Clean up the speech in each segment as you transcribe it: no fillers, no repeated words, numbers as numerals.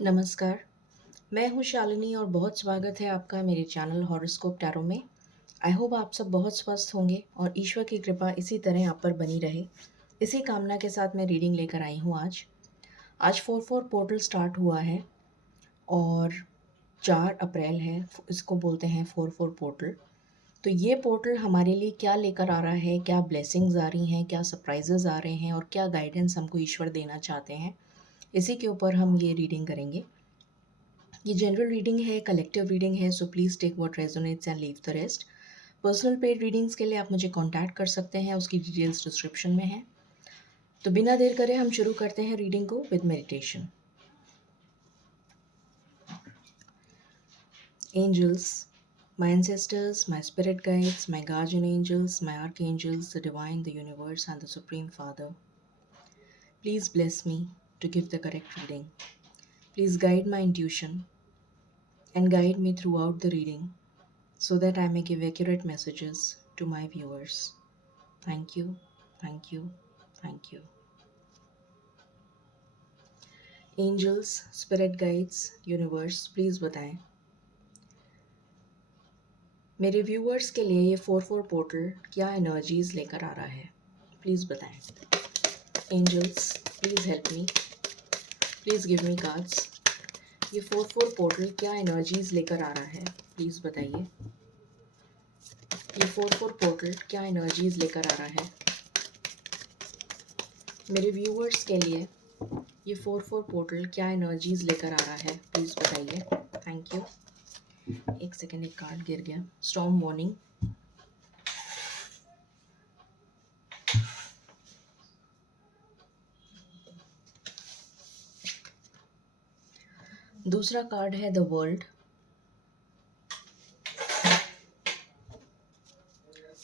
नमस्कार, मैं हूँ शालिनी और बहुत स्वागत है आपका मेरे चैनल हॉरोस्कोप टैरो में। आई होप आप सब बहुत स्वस्थ होंगे और ईश्वर की कृपा इसी तरह आप पर बनी रहे। इसी कामना के साथ मैं रीडिंग लेकर आई हूँ आज। आज 4-4 पोर्टल स्टार्ट हुआ है और 4 अप्रैल है। इसको बोलते हैं 4-4 पोर्टल। तो ये पोर्टल हमारे लिए क्या लेकर आ रहा है, क्या ब्लेसिंग्स आ रही हैं, क्या सरप्राइजेस आ रहे हैं और क्या गाइडेंस हमको ईश्वर देना चाहते हैं, इसी के ऊपर हम ये रीडिंग करेंगे। ये जनरल रीडिंग है, कलेक्टिव रीडिंग है, so please take what resonates and leave the rest. Personal paid readings के लिए आप मुझे कांटेक्ट कर सकते हैं, उसकी डिटेल्स डिस्क्रिप्शन में है। तो बिना देर करे हम शुरू करते हैं रीडिंग को with meditation. Angels, my ancestors, my spirit guides, my guardian angels, my archangels, the divine, the universe, and the Supreme Father, please bless me to give the correct reading. Please guide my intuition and guide me throughout the reading so that I may give accurate messages to my viewers. Thank you, thank you, thank you. Angels, spirit guides, universe, please बताएं मेरे viewers के लिए ये 4-4 portal क्या energies लेकर आ रहा है। Please बताएं। Angels, please help me, please give me cards. ये 4-4 पोर्टल क्या एनर्जीज लेकर आ रहा है, प्लीज़ बताइए। ये 4-4 पोर्टल क्या एनर्जीज लेकर आ रहा है मेरे व्यूअर्स के लिए। ये 4-4 पोर्टल क्या एनर्जीज लेकर आ रहा है, प्लीज़ बताइए। Thank you. एक सेकेंड, एक कार्ड गिर गया। Storm warning. दूसरा कार्ड है the world.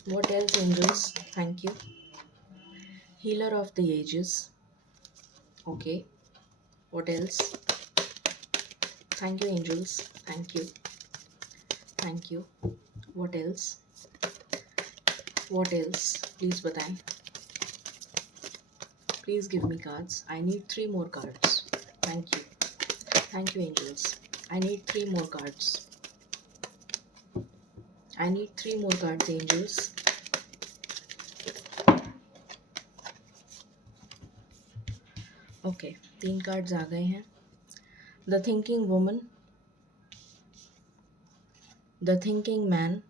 What else angels, thank you. Healer of the ages, okay. What else, thank you angels, thank you, thank you. What else, what else, please बताएं। Please give me cards. I need 3 more cards. Thank you, thank you angels. I need 3 more cards. I need 3 more cards, angels. Okay, 3 cards आ गए हैं। The thinking woman, the thinking man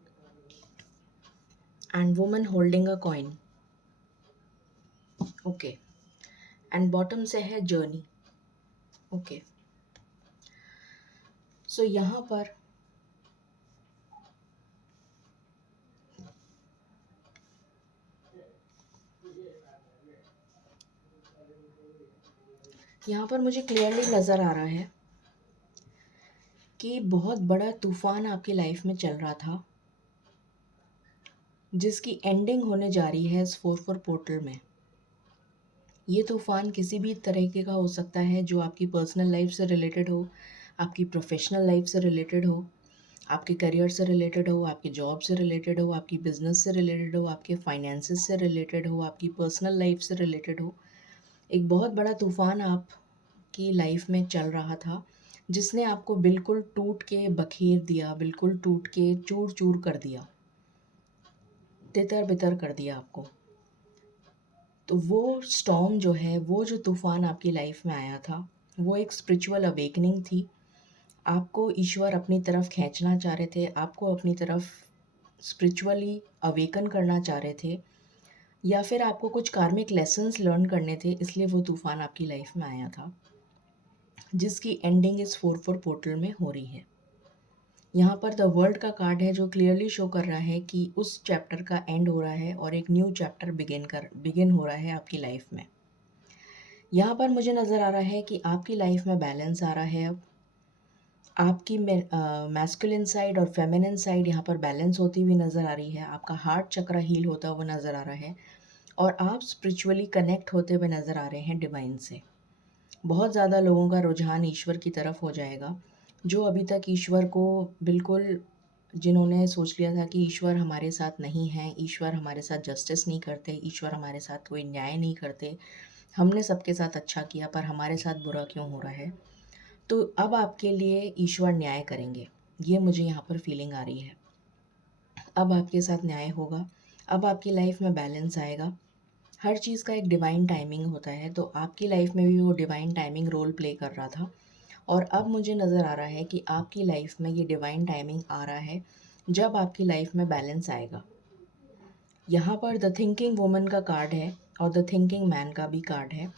and woman holding a coin, okay. And bottom से है journey, okay. सो यहाँ पर मुझे clearly नज़र आ रहा है कि बहुत बड़ा तूफान आपकी लाइफ में चल रहा था, जिसकी एंडिंग होने जा रही है इस 4-4 पोर्टल में। ये तूफान किसी भी तरीके का हो सकता है, जो आपकी पर्सनल लाइफ से रिलेटेड हो, आपकी प्रोफेशनल लाइफ से रिलेटेड हो, आपके करियर से रिलेटेड हो, आपके जॉब से रिलेटेड हो, आपकी बिजनेस से रिलेटेड हो, आपके फाइनेंसेस से रिलेटेड हो, आपकी पर्सनल लाइफ से रिलेटेड हो। एक बहुत बड़ा तूफान आपकी लाइफ में चल रहा था, जिसने आपको बिल्कुल टूट के बखेर दिया, बिल्कुल टूट के चूर चूर कर दिया, तितर बितर कर दिया आपको। तो वो स्टॉर्म जो है, वो जो तूफान आपकी लाइफ में आया था, वो एक स्पिरिचुअल अवेकनिंग थी। आपको ईश्वर अपनी तरफ खींचना चाह रहे थे, आपको अपनी तरफ स्पिरिचुअली अवेकन करना चाह रहे थे, या फिर आपको कुछ कार्मिक लेसन्स लर्न करने थे, इसलिए वो तूफान आपकी लाइफ में आया था, जिसकी एंडिंग इस 4-4 पोर्टल में हो रही है। यहाँ पर द वर्ल्ड का कार्ड है, जो क्लियरली शो कर रहा है कि उस चैप्टर का एंड हो रहा है और एक न्यू चैप्टर बिगिन हो रहा है आपकी लाइफ में। यहाँ पर मुझे नज़र आ रहा है कि आपकी लाइफ में बैलेंस आ रहा है। अब आपकी मैस्कुलिन साइड और फेमिनिन साइड यहाँ पर बैलेंस होती हुई नज़र आ रही है। आपका हार्ट चक्र हील होता हुआ नज़र आ रहा है और आप स्पिरिचुअली कनेक्ट होते हुए नज़र आ रहे हैं डिवाइन से। बहुत ज़्यादा लोगों का रुझान ईश्वर की तरफ हो जाएगा, जो अभी तक ईश्वर को बिल्कुल, जिन्होंने सोच लिया था कि ईश्वर हमारे साथ नहीं है, ईश्वर हमारे साथ जस्टिस नहीं करते, ईश्वर हमारे साथ कोई न्याय नहीं करते, हमने सबके साथ अच्छा किया पर हमारे साथ बुरा क्यों हो रहा है। तो अब आपके लिए ईश्वर न्याय करेंगे, ये मुझे यहाँ पर फीलिंग आ रही है। अब आपके साथ न्याय होगा, अब आपकी लाइफ में बैलेंस आएगा। हर चीज़ का एक डिवाइन टाइमिंग होता है, तो आपकी लाइफ में भी वो डिवाइन टाइमिंग रोल प्ले कर रहा था। और अब मुझे नज़र आ रहा है कि आपकी लाइफ में ये डिवाइन टाइमिंग आ रहा है जब आपकी लाइफ में बैलेंस आएगा। यहाँ पर द थिंकिंग वुमन का कार्ड है और द थिंकिंग मैन का भी कार्ड है।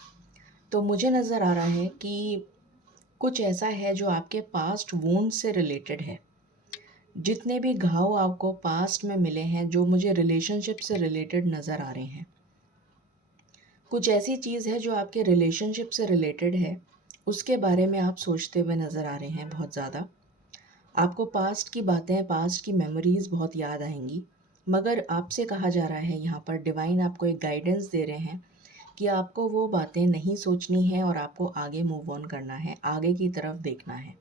तो मुझे नज़र आ रहा है कि कुछ ऐसा है जो आपके पास्ट वूंड से रिलेटेड है। जितने भी घाव आपको पास्ट में मिले हैं, जो मुझे रिलेशनशिप से रिलेटेड नज़र आ रहे हैं, कुछ ऐसी चीज़ है जो आपके रिलेशनशिप से रिलेटेड है, उसके बारे में आप सोचते हुए नज़र आ रहे हैं बहुत ज़्यादा। आपको पास्ट की बातें, पास्ट की मेमोरीज़ बहुत याद आएंगी, मगर आपसे कहा जा रहा है यहाँ पर, डिवाइन आपको एक गाइडेंस दे रहे हैं कि आपको वो बातें नहीं सोचनी है और आपको आगे मूव ऑन करना है, आगे की तरफ देखना है,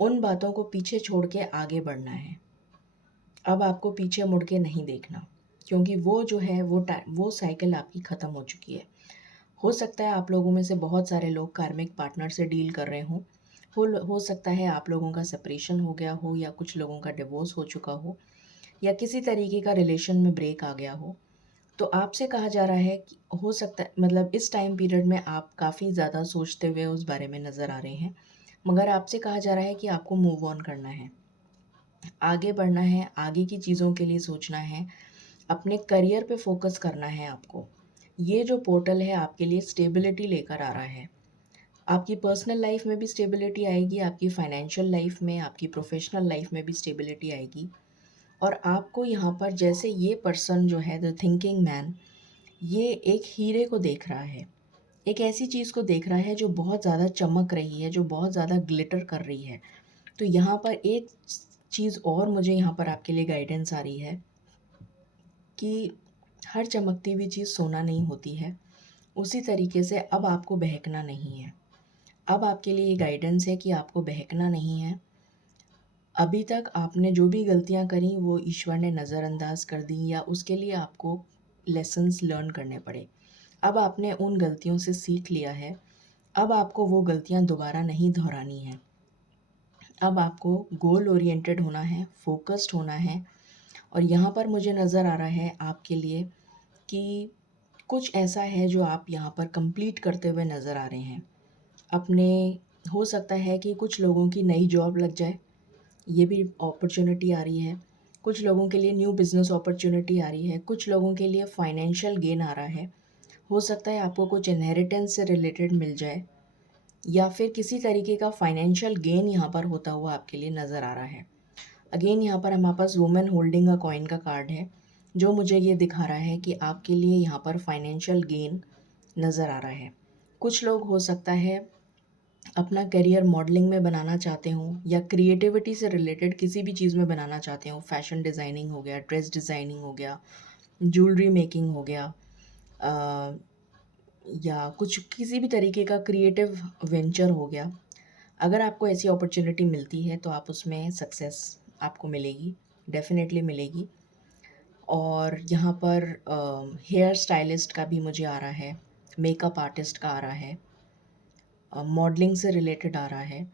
उन बातों को पीछे छोड़ के आगे बढ़ना है। अब आपको पीछे मुड़ के नहीं देखना, क्योंकि वो जो है वो साइकिल आपकी ख़त्म हो चुकी है। हो सकता है आप लोगों में से बहुत सारे लोग कार्मिक पार्टनर से डील कर रहे हों, हो सकता है आप लोगों का सेपरेशन हो गया हो, या कुछ लोगों का डिवोर्स हो चुका हो, या किसी तरीके का रिलेशन में ब्रेक आ गया हो। तो आपसे कहा जा रहा है कि हो सकता है, मतलब इस टाइम पीरियड में आप काफ़ी ज़्यादा सोचते हुए उस बारे में नज़र आ रहे हैं, मगर आपसे कहा जा रहा है कि आपको मूव ऑन करना है, आगे बढ़ना है, आगे की चीज़ों के लिए सोचना है, अपने करियर पे फोकस करना है आपको। ये जो पोर्टल है आपके लिए स्टेबिलिटी लेकर आ रहा है। आपकी पर्सनल लाइफ में भी स्टेबिलिटी आएगी, आपकी फाइनेंशियल लाइफ में, आपकी प्रोफेशनल लाइफ में भी स्टेबिलिटी आएगी। और आपको यहाँ पर, जैसे ये पर्सन जो है द थिंकिंग मैन, ये एक हीरे को देख रहा है, एक ऐसी चीज़ को देख रहा है जो बहुत ज़्यादा चमक रही है, जो बहुत ज़्यादा ग्लिटर कर रही है। तो यहाँ पर एक चीज़ और मुझे यहाँ पर आपके लिए गाइडेंस आ रही है कि हर चमकती हुई चीज़ सोना नहीं होती है। उसी तरीके से अब आपको बहकना नहीं है। अब आपके लिए ये गाइडेंस है कि आपको बहकना नहीं है। अभी तक आपने जो भी गलतियाँ करी वो ईश्वर ने नज़रअंदाज कर दी, या उसके लिए आपको लेसन्स लर्न करने पड़े। अब आपने उन गलतियों से सीख लिया है, अब आपको वो गलतियाँ दोबारा नहीं दोहरानी है। अब आपको गोल ओरिएंटेड होना है, फोकस्ड होना है। और यहाँ पर मुझे नज़र आ रहा है आपके लिए कि कुछ ऐसा है जो आप यहाँ पर कंप्लीट करते हुए नज़र आ रहे हैं अपने। हो सकता है कि कुछ लोगों की नई जॉब लग जाए, ये भी अपॉर्चुनिटी आ रही है। कुछ लोगों के लिए न्यू बिज़नेस अपॉर्चुनिटी आ रही है, कुछ लोगों के लिए फाइनेंशियल गेन आ रहा है। हो सकता है आपको कुछ इनहेरिटेंस से रिलेटेड मिल जाए, या फिर किसी तरीके का फाइनेंशियल गेन यहाँ पर होता हुआ आपके लिए नज़र आ रहा है। अगेन यहाँ पर हमारे पास वुमेन होल्डिंग अ कॉइन का कार्ड है, जो मुझे ये दिखा रहा है कि आपके लिए यहाँ पर फाइनेंशियल गेन नज़र आ रहा है। कुछ लोग हो सकता है अपना करियर मॉडलिंग में बनाना चाहते हों, या क्रिएटिविटी से रिलेटेड किसी भी चीज़ में बनाना चाहते हों। फैशन डिज़ाइनिंग हो गया, ड्रेस डिज़ाइनिंग हो गया, ज्वेलरी मेकिंग हो गया, अ, या कुछ किसी भी तरीके का क्रिएटिव वेंचर हो गया। अगर आपको ऐसी अपॉर्चुनिटी मिलती है तो आप उसमें सक्सेस आपको मिलेगी, डेफ़िनेटली मिलेगी। और यहाँ पर हेयर स्टाइलिस्ट का भी मुझे आ रहा है, मेकअप आर्टिस्ट का आ रहा है, मॉडलिंग से रिलेटेड आ रहा है।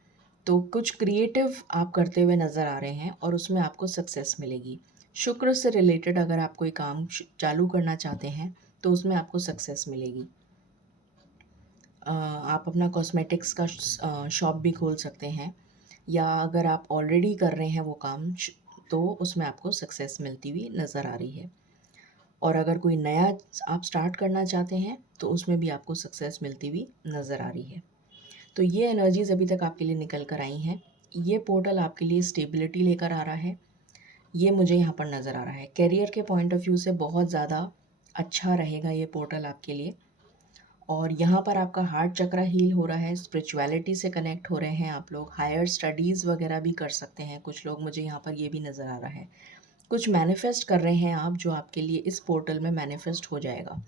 तो कुछ क्रिएटिव आप करते हुए नज़र आ रहे हैं और उसमें आपको सक्सेस मिलेगी। शुक्र से रिलेटेड अगर आप कोई काम चालू करना चाहते हैं तो उसमें आपको सक्सेस मिलेगी। आप अपना कॉस्मेटिक्स का शॉप भी खोल सकते हैं, या अगर आप ऑलरेडी कर रहे हैं वो काम तो उसमें आपको सक्सेस मिलती हुई नज़र आ रही है। और अगर कोई नया आप स्टार्ट करना चाहते हैं तो उसमें भी आपको सक्सेस मिलती हुई नज़र आ रही है। तो ये एनर्जीज़ अभी तक आपके लिए निकल कर आई हैं। ये पोर्टल आपके लिए स्टेबिलिटी लेकर आ रहा है, ये मुझे यहाँ पर नज़र आ रहा है। करियर के पॉइंट ऑफ व्यू से बहुत ज़्यादा अच्छा रहेगा ये पोर्टल आपके लिए। और यहाँ पर आपका हार्ट चक्र हील हो रहा है, स्पिरिचुअलिटी से कनेक्ट हो रहे हैं आप लोग, हायर स्टडीज़ वगैरह भी कर सकते हैं कुछ लोग, मुझे यहाँ पर ये भी नज़र आ रहा है। कुछ मैनिफेस्ट कर रहे हैं आप, जो आपके लिए इस पोर्टल में मैनिफेस्ट हो जाएगा।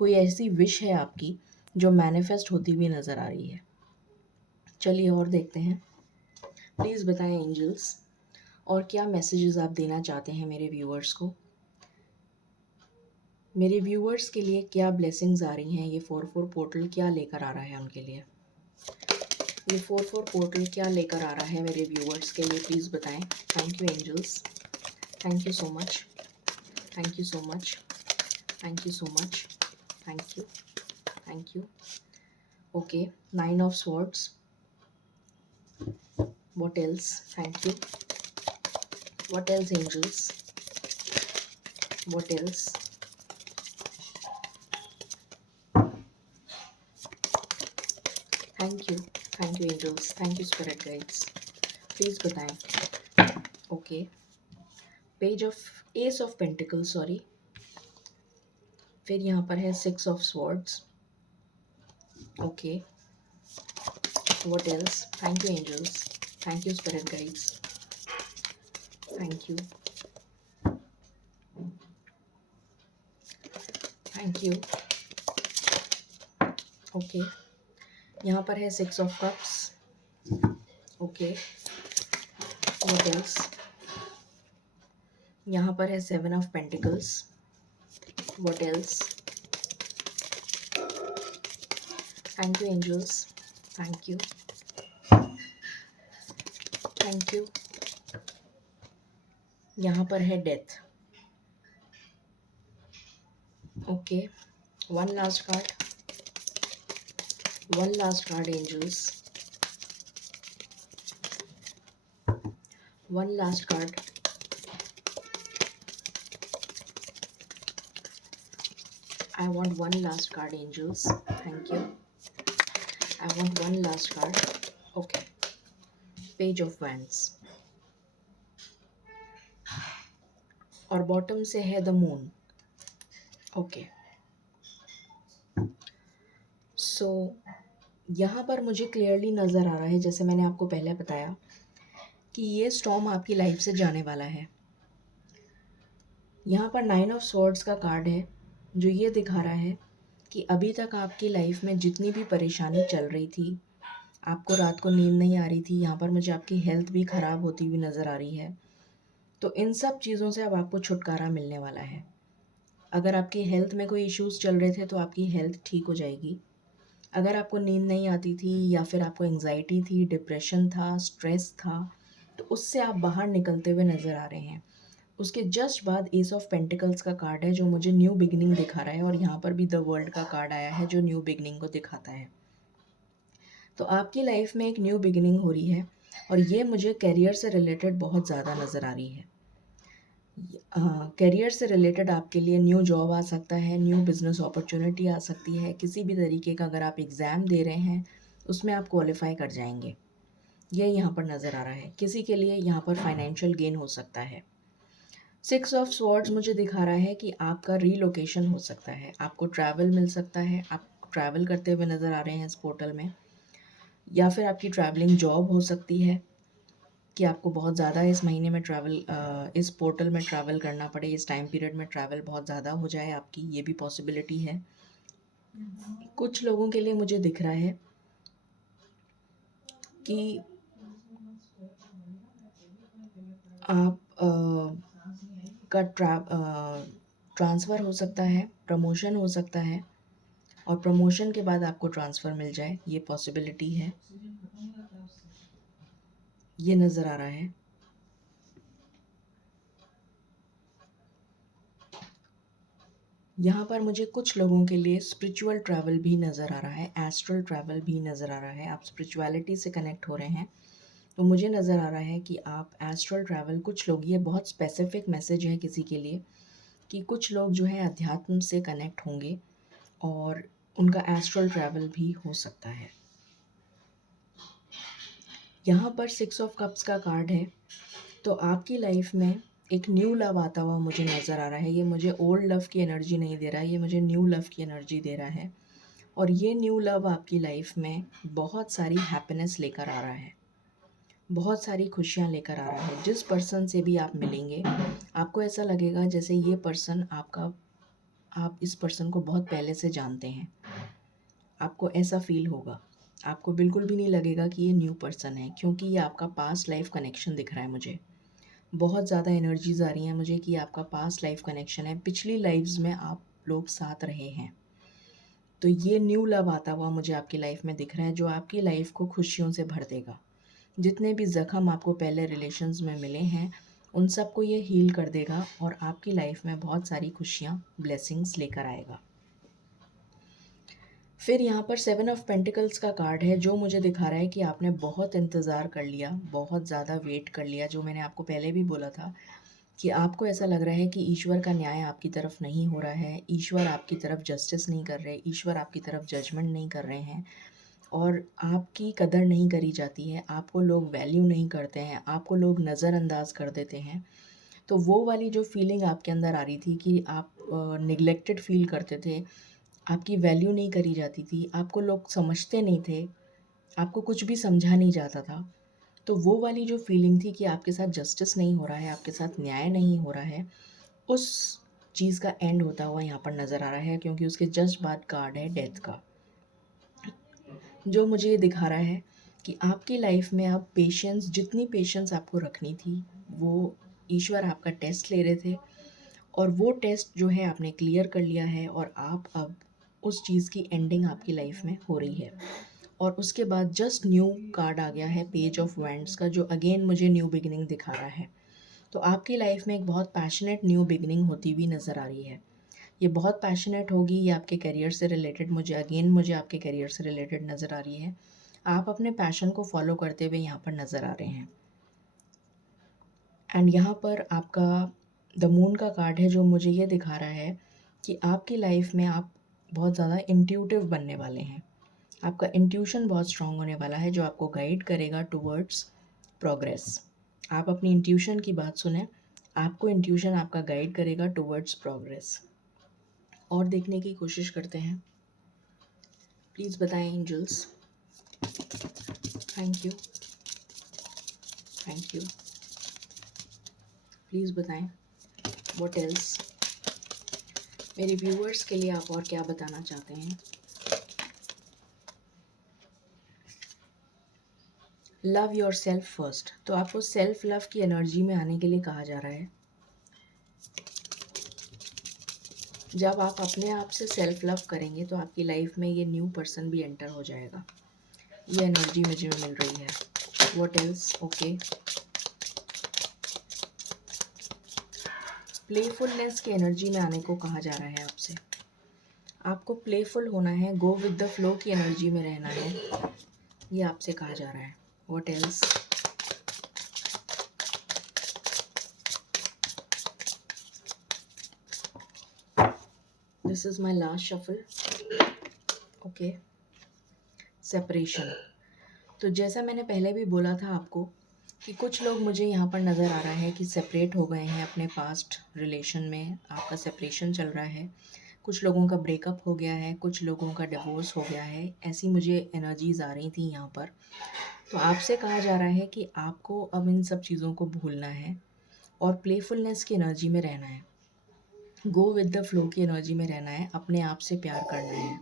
कोई ऐसी विश है आपकी जो मैनिफेस्ट होती हुई नज़र आ रही है। चलिए और देखते हैं, प्लीज़ बताएं एंजल्स, और क्या मैसेजेस आप देना चाहते हैं मेरे व्यूअर्स को। मेरे व्यूअर्स के लिए क्या ब्लेसिंग्स आ रही हैं, ये 4-4 पोर्टल क्या लेकर आ रहा है उनके लिए। ये 4-4 पोर्टल क्या लेकर आ रहा है मेरे व्यूअर्स के लिए, प्लीज़ बताएं। Thank you angels, thank you so much, thank you so much, thank you so much, thank you, thank you. Okay, 9 of swords, what else? Thank you. What else, angels? What else? Thank you, angels. Thank you, spirit guides. Please बताएं। Okay. Page of Ace of Pentacles, sorry. फिर यहाँ पर है 6 of Swords. Okay. What else? Thank you, angels. Thank you, spirit guides. Thank you. Thank you. Okay. यहाँ पर है 6 of Cups. Okay. What else? यहाँ पर है 7 of Pentacles. What else? Thank you, angels. Thank you. Thank you. यहाँ पर है Death. Okay. One last card. One last card, angels. One last card. I want one last card, angels. Thank you. I want one last card. Okay. Page of Wands. और bottom से है the moon. Okay. सो यहाँ पर मुझे clearly नज़र आ रहा है, जैसे मैंने आपको पहले बताया, कि ये स्टॉर्म आपकी लाइफ से जाने वाला है. यहाँ पर 9 ऑफ स्वॉर्ड्स का कार्ड है, जो ये दिखा रहा है कि अभी तक आपकी लाइफ में जितनी भी परेशानी चल रही थी, आपको रात को नींद नहीं आ रही थी, यहाँ पर मुझे आपकी हेल्थ भी ख़राब होती हुई नज़र आ रही है, तो इन सब चीज़ों से अब आपको छुटकारा मिलने वाला है. अगर आपकी हेल्थ में कोई इश्यूज़ चल रहे थे तो आपकी हेल्थ ठीक हो जाएगी. अगर आपको नींद नहीं आती थी या फिर आपको एंग्जाइटी थी, डिप्रेशन था, स्ट्रेस था, तो उससे आप बाहर निकलते हुए नज़र आ रहे हैं. उसके जस्ट बाद एस ऑफ पेंटिकल्स का कार्ड है, जो मुझे न्यू बिगनिंग दिखा रहा है, और यहाँ पर भी द वर्ल्ड का कार्ड आया है, जो न्यू बिगनिंग को दिखाता है. तो आपकी लाइफ में एक न्यू बिगनिंग हो रही है, और ये मुझे करियर से रिलेटेड बहुत ज़्यादा नज़र आ रही है. करियर से रिलेटेड आपके लिए न्यू जॉब आ सकता है, न्यू बिजनेस अपॉर्चुनिटी आ सकती है. किसी भी तरीके का अगर आप एग्ज़ाम दे रहे हैं उसमें आप क्वालिफाई कर जाएंगे, ये यहाँ पर नज़र आ रहा है. किसी के लिए यहाँ पर फाइनेंशियल गेन हो सकता है. 6 ऑफ स्वॉर्ड्स मुझे दिखा रहा है कि आपका रीलोकेशन हो सकता है, आपको ट्रैवल मिल सकता है, आप ट्रैवल करते हुए नज़र आ रहे हैं इस पोर्टल में, या फिर आपकी ट्रैवलिंग जॉब हो सकती है कि आपको बहुत ज़्यादा इस महीने में इस पोर्टल में ट्रैवल करना पड़े, इस टाइम पीरियड में ट्रैवल बहुत ज़्यादा हो जाए आपकी, ये भी पॉसिबिलिटी है. कुछ लोगों के लिए मुझे दिख रहा है कि आप का ट्रांसफ़र हो सकता है, प्रमोशन हो सकता है, और प्रमोशन के बाद आपको ट्रांसफ़र मिल जाए, ये पॉसिबिलिटी है, ये नज़र आ रहा है. यहाँ पर मुझे कुछ लोगों के लिए स्पिरिचुअल ट्रैवल भी नज़र आ रहा है, एस्ट्रल ट्रैवल भी नज़र आ रहा है. आप स्पिरिचुअलिटी से कनेक्ट हो रहे हैं, तो मुझे नज़र आ रहा है कि आप एस्ट्रल ट्रैवल, कुछ लोग, ये बहुत स्पेसिफिक मैसेज है किसी के लिए, कि कुछ लोग जो है अध्यात्म से कनेक्ट होंगे और उनका एस्ट्रल ट्रैवल भी हो सकता है. यहाँ पर 6 ऑफ कप्स का कार्ड है, तो आपकी लाइफ में एक न्यू लव आता हुआ मुझे नज़र आ रहा है. ये मुझे ओल्ड लव की एनर्जी नहीं दे रहा है, ये मुझे न्यू लव की एनर्जी दे रहा है, और ये न्यू लव आपकी लाइफ में बहुत सारी हैप्पीनेस लेकर आ रहा है, बहुत सारी खुशियाँ लेकर आ रहा है. जिस पर्सन से भी आप मिलेंगे, आपको ऐसा लगेगा जैसे ये पर्सन आप इस पर्सन को बहुत पहले से जानते हैं. आपको ऐसा फील होगा, आपको बिल्कुल भी नहीं लगेगा कि ये न्यू पर्सन है, क्योंकि ये आपका पास्ट लाइफ कनेक्शन दिख रहा है मुझे. बहुत ज़्यादा एनर्जीज आ रही हैं मुझे कि आपका पास्ट लाइफ कनेक्शन है, पिछली लाइफ्स में आप लोग साथ रहे हैं. तो ये न्यू लव आता हुआ मुझे आपकी लाइफ में दिख रहा है, जो आपकी लाइफ को खुशियों से भर देगा। जितने भी ज़ख्म आपको पहले रिलेशंस में मिले हैं, उन सबको ये हील कर देगा और आपकी लाइफ में बहुत सारी खुशियाँ, ब्लेसिंग्स लेकर आएगा। फिर यहाँ पर 7 ऑफ पेंटिकल्स का कार्ड है, जो मुझे दिखा रहा है कि आपने बहुत इंतज़ार कर लिया, बहुत ज़्यादा वेट कर लिया। जो मैंने आपको पहले भी बोला था कि आपको ऐसा लग रहा है कि ईश्वर का न्याय आपकी तरफ नहीं हो रहा है, ईश्वर आपकी तरफ जस्टिस नहीं कर रहे, ईश्वर आपकी तरफ जजमेंट नहीं कर रहे हैं और आपकी कदर नहीं करी जाती है, आपको लोग वैल्यू नहीं करते हैं, आपको लोग नज़रअंदाज कर देते हैं। तो वो वाली जो फीलिंग आपके अंदर आ रही थी कि आप निगलेक्टेड फील करते थे, आपकी वैल्यू नहीं करी जाती थी, आपको लोग समझते नहीं थे, आपको कुछ भी समझा नहीं जाता था। तो वो वाली जो फीलिंग थी कि आपके साथ जस्टिस नहीं हो रहा है, आपके साथ न्याय नहीं हो रहा है, उस चीज़ का एंड होता हुआ यहाँ पर नज़र आ रहा है, क्योंकि उसके जस्ट बाद कार्ड है डेथ का, जो मुझे ये दिखा रहा है कि आपकी लाइफ में अब पेशेंस, जितनी पेशेंस आपको रखनी थी, वो ईश्वर आपका टेस्ट ले रहे थे और वो टेस्ट जो है आपने क्लियर कर लिया है और आप अब उस चीज़ की एंडिंग आपकी लाइफ में हो रही है। और उसके बाद जस्ट न्यू कार्ड आ गया है पेज ऑफ वैंड्स का, जो अगेन मुझे न्यू बिगिनिंग दिखा रहा है। तो आपकी लाइफ में एक बहुत पैशनेट न्यू बिगिनिंग होती हुई नज़र आ रही है। ये बहुत पैशनेट होगी, ये आपके करियर से रिलेटेड, मुझे आपके करियर से रिलेटेड नज़र आ रही है। आप अपने पैशन को फॉलो करते हुए यहाँ पर नज़र आ रहे हैं। एंड यहाँ पर आपका द मून का कार्ड है, जो मुझे ये दिखा रहा है कि आपकी लाइफ में आप बहुत ज़्यादा इंट्यूटिव बनने वाले हैं। आपका इंट्यूशन बहुत स्ट्रांग होने वाला है, जो आपको गाइड करेगा टुवर्ड्स प्रोग्रेस। आप अपनी इंट्यूशन की बात सुने, आपको इंट्यूशन आपका गाइड करेगा टुवर्ड्स प्रोग्रेस। और देखने की कोशिश करते हैं। प्लीज़ बताएं angels. Thank you, thank you. Please बताएं व्हाट एल्स। मेरे व्यूअर्स के लिए आप और क्या बताना चाहते हैं। लव योर सेल्फ फर्स्ट, तो आपको सेल्फ लव की एनर्जी में आने के लिए कहा जा रहा है। जब आप अपने आप से सेल्फ लव करेंगे तो आपकी लाइफ में ये न्यू पर्सन भी एंटर हो जाएगा। ये एनर्जी मुझे मिल रही है। What else. ओके, प्लेफुलनेस की एनर्जी में आने को कहा जा रहा है आपसे। आपको प्लेफुल होना है, गो विद द फ्लो की एनर्जी में रहना है, ये आपसे कहा जा रहा है। What else. This is my last shuffle. Okay, separation. तो जैसा मैंने पहले भी बोला था आपको कि कुछ लोग मुझे यहाँ पर नज़र आ रहा है कि सेपरेट हो गए हैं अपने पास्ट रिलेशन में, आपका सेपरेशन चल रहा है। कुछ लोगों का ब्रेकअप हो गया है, कुछ लोगों का डिवोर्स हो गया है, ऐसी मुझे एनर्जीज़ आ रही थी यहाँ पर। तो आपसे कहा जा रहा है कि आपको अब इन सब चीज़ों को भूलना है और प्लेफुलनेस की एनर्जी में रहना है, गो विद द फ्लो की एनर्जी में रहना है, अपने आप से प्यार करना है।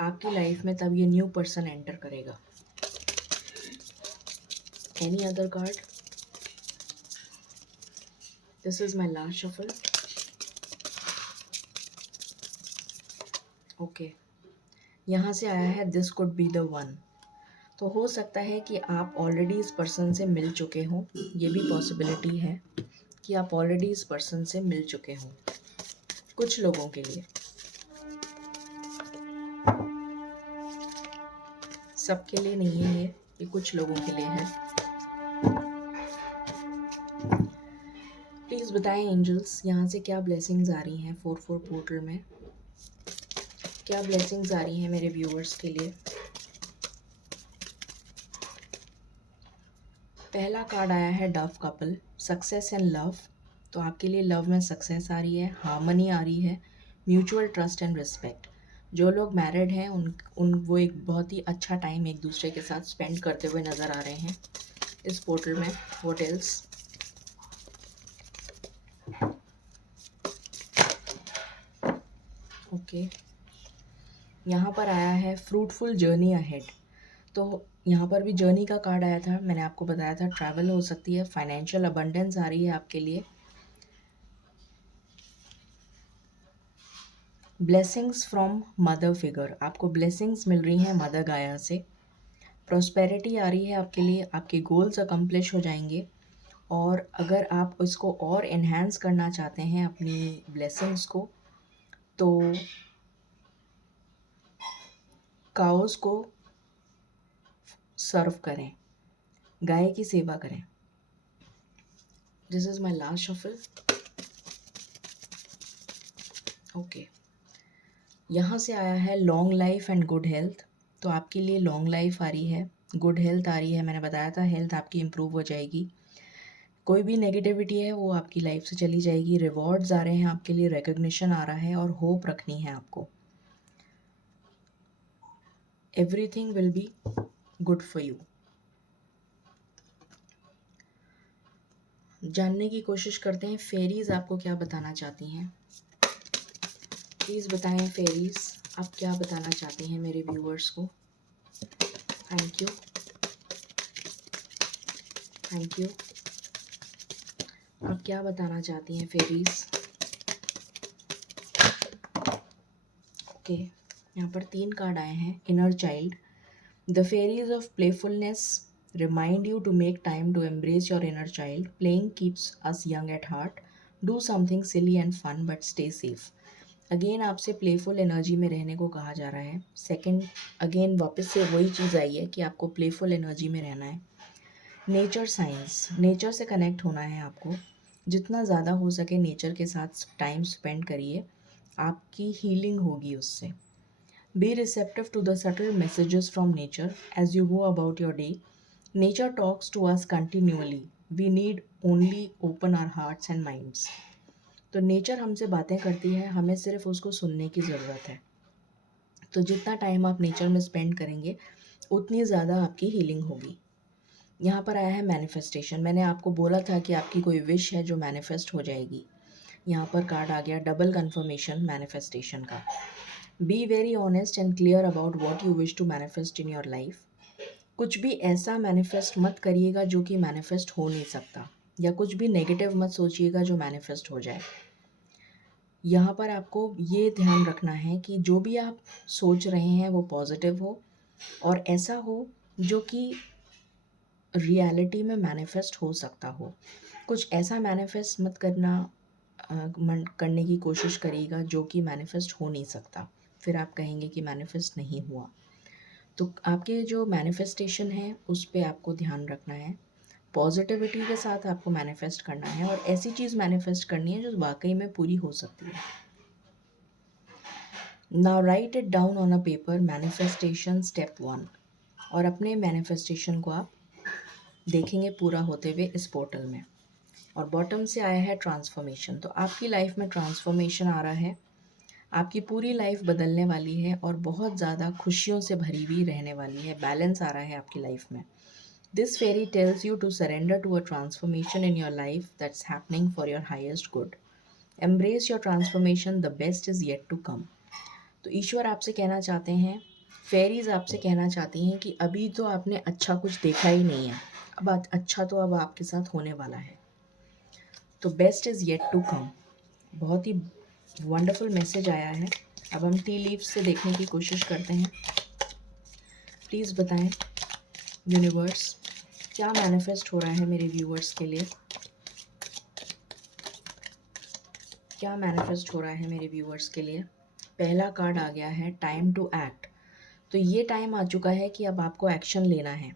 आपकी लाइफ में तब ये न्यू पर्सन एंटर करेगा। Any other card. This is my last shuffle. Okay, यहाँ से आया है this could be the one. तो हो सकता है कि आप ऑलरेडी इस पर्सन से मिल चुके हों, ये भी पॉसिबिलिटी है कि आप ऑलरेडी इस पर्सन से मिल चुके हों, कुछ लोगों के लिए। सबके लिए नहीं है ये कुछ लोगों के लिए है। प्लीज़ बताएं एंजल्स, यहाँ से क्या ब्लेसिंग्स आ रही हैं 4-4 पोर्टल में, क्या ब्लेसिंग्स आ रही हैं मेरे व्यूअर्स के लिए। पहला कार्ड आया है Dove couple, success and love. तो आपके लिए लव में सक्सेस आ रही है, हार्मनी आ रही है, म्यूचुअल ट्रस्ट एंड रिस्पेक्ट। जो लोग मैरिड हैं उन वो एक बहुत ही अच्छा टाइम एक दूसरे के साथ स्पेंड करते हुए नज़र आ रहे हैं इस पोर्टल में। What else. ओके, यहाँ पर आया है फ्रूटफुल जर्नी अहेड। तो यहाँ पर भी जर्नी का कार्ड आया था, मैंने आपको बताया था ट्रैवल हो सकती है, फाइनेंशियल अबंडेंस आ रही है आपके लिए। ब्लेसिंग्स फ्रॉम मदर फिगर, आपको ब्लेसिंग्स मिल रही हैं मदर गाया से। प्रॉस्पेरिटी आ रही है आपके लिए, आपके गोल्स अकम्प्लिश हो जाएंगे। और अगर आप इसको और इन्हेंस करना चाहते हैं अपनी ब्लेसिंग्स को, तो काउस को सर्व करें, गाय की सेवा करें। This is my last shuffle. Okay, यहाँ से आया है long life and good health. तो आपके लिए लॉन्ग लाइफ आ रही है, गुड हेल्थ आ रही है। मैंने बताया था हेल्थ आपकी इम्प्रूव हो जाएगी, कोई भी नेगेटिविटी है वो आपकी लाइफ से चली जाएगी। रिवॉर्ड्स आ रहे हैं आपके लिए, रिकग्निशन आ रहा है और होप रखनी है आपको। Everything will be good for you. जानने की कोशिश करते हैं फेरीज आपको क्या बताना चाहती हैं। प्लीज़ बताएं फेरीज, आप क्या बताना चाहती हैं मेरे व्यूअर्स को। Thank you, thank you. आप क्या बताना चाहती हैं फेरीज। ओके, यहाँ पर 3 कार्ड आए हैं। Inner child, the fairies of playfulness remind you to make time to embrace your inner child. Playing keeps us young at heart. Do something silly and fun but stay safe. Again आपसे playful energy में रहने को कहा जा रहा है। Second, again वापस से वही चीज़ आई है कि आपको प्लेफुल एनर्जी में रहना है। नेचर साइंस, नेचर से कनेक्ट होना है आपको। जितना ज़्यादा हो सके नेचर के साथ टाइम स्पेंड करिए, आपकी हीलिंग होगी उससे। Be receptive to the subtle messages from nature as you go about your day. Nature talks to us continually. We need only open our hearts and minds. तो nature हमसे बातें करती है, हमें सिर्फ उसको सुनने की ज़रूरत है। तो जितना टाइम आप नेचर में स्पेंड करेंगे उतनी ज़्यादा आपकी हीलिंग होगी। यहाँ पर आया है मैनिफेस्टेशन। मैंने आपको बोला था कि आपकी कोई विश है जो मैनिफेस्ट हो जाएगी। यहाँ पर कार्ड आ गया डबल कन्फर्मेशन मैनिफेस्टेशन का। Be very honest and clear about what you wish to manifest in your life. कुछ भी ऐसा मैनिफेस्ट मत करिएगा जो कि मैनिफेस्ट हो नहीं सकता, या कुछ भी नेगेटिव मत सोचिएगा जो मैनिफेस्ट हो जाए। यहाँ पर आपको ये ध्यान रखना है कि जो भी आप सोच रहे हैं वो पॉजिटिव हो और ऐसा हो जो कि रियलिटी में मैनिफेस्ट हो सकता हो। कुछ ऐसा मैनिफेस्ट मत करने की कोशिश करिएगा जो कि मैनिफेस्ट हो नहीं सकता, फिर आप कहेंगे कि मैनिफेस्ट नहीं हुआ। तो आपके जो मैनिफेस्टेशन है उस पे आपको ध्यान रखना है, पॉजिटिविटी के साथ आपको मैनिफेस्ट करना है और ऐसी चीज़ मैनिफेस्ट करनी है जो वाकई में पूरी हो सकती है। Now right it down on a paper, manifestation step 1। और अपने मैनिफेस्टेशन को आप देखेंगे पूरा होते हुए इस पोर्टल में। और बॉटम से आया है ट्रांसफॉर्मेशन। तो आपकी लाइफ में ट्रांसफॉर्मेशन आ रहा है, आपकी पूरी लाइफ बदलने वाली है और बहुत ज़्यादा खुशियों से भरी हुई रहने वाली है। बैलेंस आ रहा है आपकी लाइफ में। This fairy tells you to surrender to a transformation in your life that's happening for your highest good. Embrace your transformation, the best is yet to come. तो ईश्वर आपसे कहना चाहते हैं, फेरीज आपसे कहना चाहती हैं कि अभी तो आपने अच्छा कुछ देखा ही नहीं है, अब अच्छा तो अब आपके साथ होने वाला है। तो best is yet to come. बहुत ही वंडरफुल मैसेज आया है। अब हम टी लीव्स से देखने की कोशिश करते हैं। प्लीज़ बताएं यूनिवर्स क्या मैनिफेस्ट हो रहा है मेरे व्यूअर्स के लिए, क्या मैनिफेस्ट हो रहा है मेरे व्यूअर्स के लिए। पहला कार्ड आ गया है टाइम टू एक्ट। तो ये टाइम आ चुका है कि अब आपको एक्शन लेना है,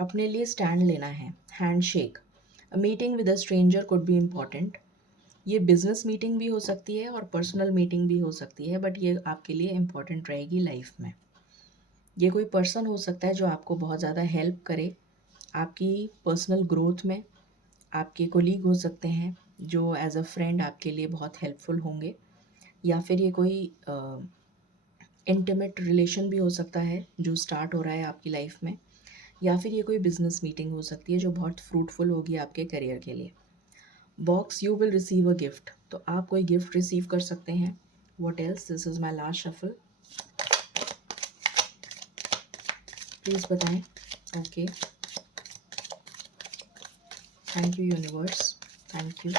अपने लिए स्टैंड लेना है। Handshake, a meeting with a stranger could be important. ये बिजनेस मीटिंग भी हो सकती है और पर्सनल मीटिंग भी हो सकती है, बट ये आपके लिए इम्पॉर्टेंट रहेगी लाइफ में। ये कोई पर्सन हो सकता है जो आपको बहुत ज़्यादा हेल्प करे आपकी पर्सनल ग्रोथ में। आपके कोलीग हो सकते हैं जो एज अ फ्रेंड आपके लिए बहुत हेल्पफुल होंगे, या फिर ये कोई इंटीमेट रिलेशन भी हो सकता है जो स्टार्ट हो रहा है आपकी लाइफ में, या फिर ये कोई बिजनेस मीटिंग हो सकती है जो बहुत फ्रूटफुल होगी आपके करियर के लिए। Box, you will receive a gift. तो आप कोई गिफ्ट रिसीव कर सकते हैं। What else, this is my last shuffle. Please बताएं। Okay, thank you universe, thank you.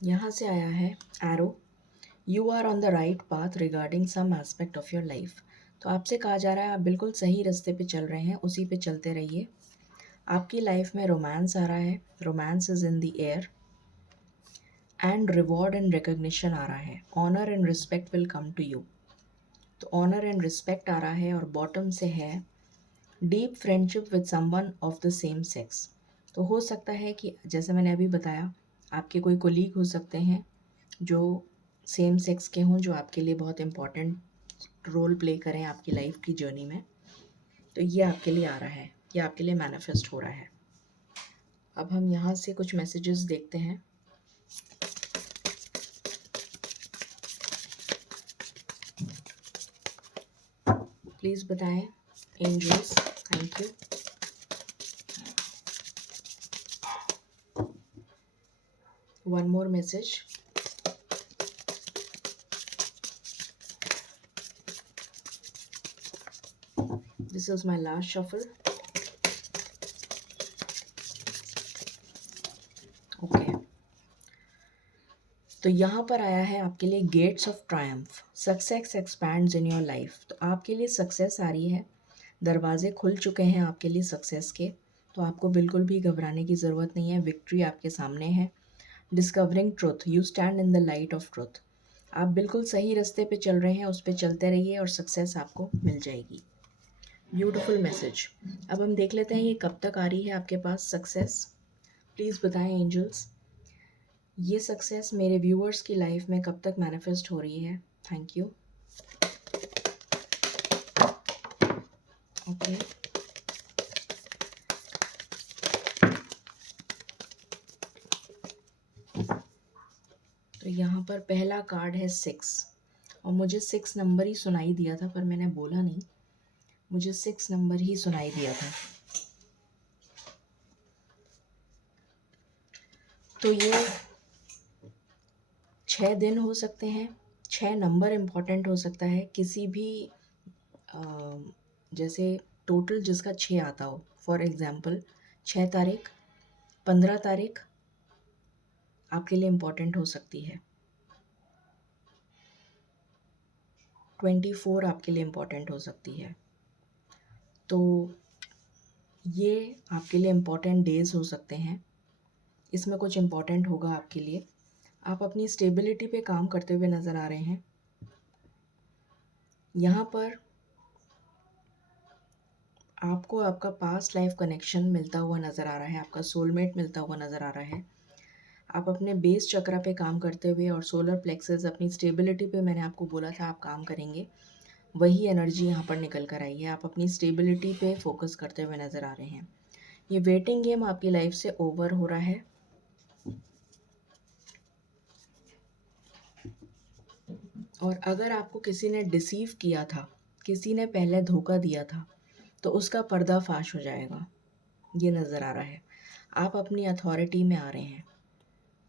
यहाँ से आया है arrow, you are on the right path regarding some aspect of your life. तो आपसे कहा जा रहा है आप बिल्कुल सही रास्ते पे चल रहे हैं, उसी पे चलते रहिए। आपकी लाइफ में रोमांस आ रहा है, romance is in the air, and reward and recognition आ रहा है, honour and respect will come to you. तो ऑनर एंड रिस्पेक्ट आ रहा है, और बॉटम से है deep friendship with someone of the same sex. तो हो सकता है कि जैसे मैंने अभी बताया, आपके कोई कोलीग हो सकते हैं जो सेम सेक्स के हों, जो आपके लिए बहुत इम्पॉर्टेंट रोल प्ले करें आपकी लाइफ की जर्नी में। तो ये आपके लिए आ रहा है, ये आपके लिए मैनिफेस्ट हो रहा है। अब हम यहाँ से कुछ मैसेजेस देखते हैं। प्लीज़ बताएं angels, thank you. One more message. This is my last shuffle. Okay, तो यहाँ पर आया है आपके लिए gates of triumph, success expands in your life. तो आपके लिए सक्सेस आ रही है, दरवाजे खुल चुके हैं आपके लिए सक्सेस के। तो आपको बिल्कुल भी घबराने की ज़रूरत नहीं है, विक्ट्री आपके सामने है। Discovering truth, you stand in the light of truth. आप बिल्कुल सही रास्ते पे चल रहे हैं, उस पर चलते रहिए और सक्सेस आपको मिल जाएगी। Beautiful message. अब हम देख लेते हैं ये कब तक आ रही है आपके पास सक्सेस। प्लीज़ बताएं एंजल्स, ये सक्सेस मेरे व्यूअर्स की लाइफ में कब तक मैनिफेस्ट हो रही है। Thank you. ओके, तो यहाँ पर पहला कार्ड है 6, और मुझे 6 नंबर ही सुनाई दिया था, पर मैंने बोला नहीं, मुझे 6 नंबर ही सुनाई दिया था। तो ये 6 दिन हो सकते हैं, 6 नंबर इम्पॉर्टेंट हो सकता है किसी भी जैसे टोटल जिसका 6 आता हो। फॉर एग्ज़ाम्पल 6 तारीख, 15 तारीख आपके लिए इम्पॉर्टेंट हो सकती है, 24 आपके लिए इम्पॉर्टेंट हो सकती है। तो ये आपके लिए इम्पॉर्टेंट डेज़ हो सकते हैं, इसमें कुछ इम्पॉर्टेंट होगा आपके लिए। आप अपनी स्टेबिलिटी पे काम करते हुए नज़र आ रहे हैं। यहाँ पर आपको आपका पास्ट लाइफ कनेक्शन मिलता हुआ नज़र आ रहा है, आपका सोलमेट मिलता हुआ नज़र आ रहा है। आप अपने बेस चक्र पे काम करते हुए और सोलर प्लेक्सेस, अपनी स्टेबिलिटी पे मैंने आपको बोला था आप काम करेंगे, वही एनर्जी यहाँ पर निकल कर आई है। आप अपनी स्टेबिलिटी पे फोकस करते हुए नज़र आ रहे हैं। ये वेटिंग गेम आपकी लाइफ से ओवर हो रहा है। और अगर आपको किसी ने डिसीव किया था, किसी ने पहले धोखा दिया था, तो उसका पर्दाफाश हो जाएगा, ये नज़र आ रहा है। आप अपनी अथॉरिटी में आ रहे हैं,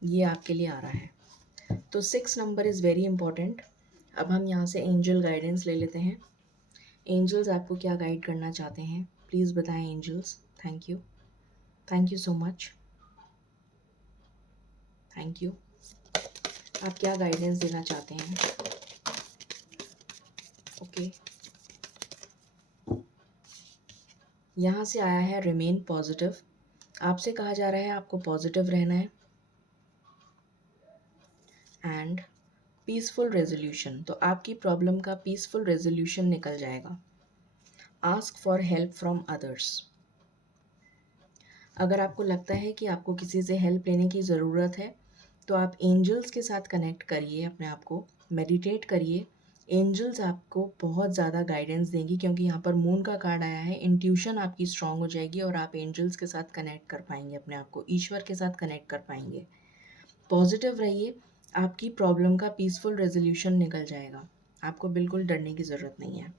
ये आपके लिए आ रहा है। तो 6 नंबर इज़ वेरी इंपॉर्टेंट। अब हम यहाँ से एंजल गाइडेंस ले लेते हैं। एंजल्स आपको क्या गाइड करना चाहते हैं, प्लीज़ बताएं angels. Thank you, thank you so much, thank you. आप क्या गाइडेंस देना चाहते हैं। ओके, यहाँ से आया है रिमेन पॉजिटिव। आपसे कहा जा रहा है आपको पॉजिटिव रहना है। एंड पीसफुल रेजोल्यूशन, तो आपकी प्रॉब्लम का पीसफुल रेजोल्यूशन निकल जाएगा। Ask for help from others, अगर आपको लगता है कि आपको किसी से हेल्प लेने की ज़रूरत है, तो आप एंजल्स के साथ कनेक्ट करिए, अपने आप को मेडिटेट करिए। एंजल्स आपको बहुत ज़्यादा गाइडेंस देंगी, क्योंकि यहाँ पर मून का कार्ड आया है। इंट्यूशन आपकी स्ट्रांग हो जाएगी और आप एंजल्स के साथ कनेक्ट कर पाएंगे, अपने आप को ईश्वर के साथ कनेक्ट कर पाएंगे। पॉजिटिव रहिए, आपकी प्रॉब्लम का पीसफुल रेजोल्यूशन निकल जाएगा, आपको बिल्कुल डरने की ज़रूरत नहीं है।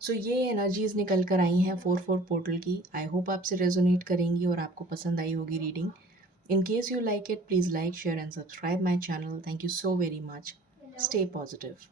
सो ये एनर्जीज़ निकल कर आई हैं 4-4 पोर्टल की। आई होप आपसे रेजोनेट करेंगी और आपको पसंद आई होगी reading. In case you like it, please like, share and subscribe my channel. Thank you so very much. Stay positive.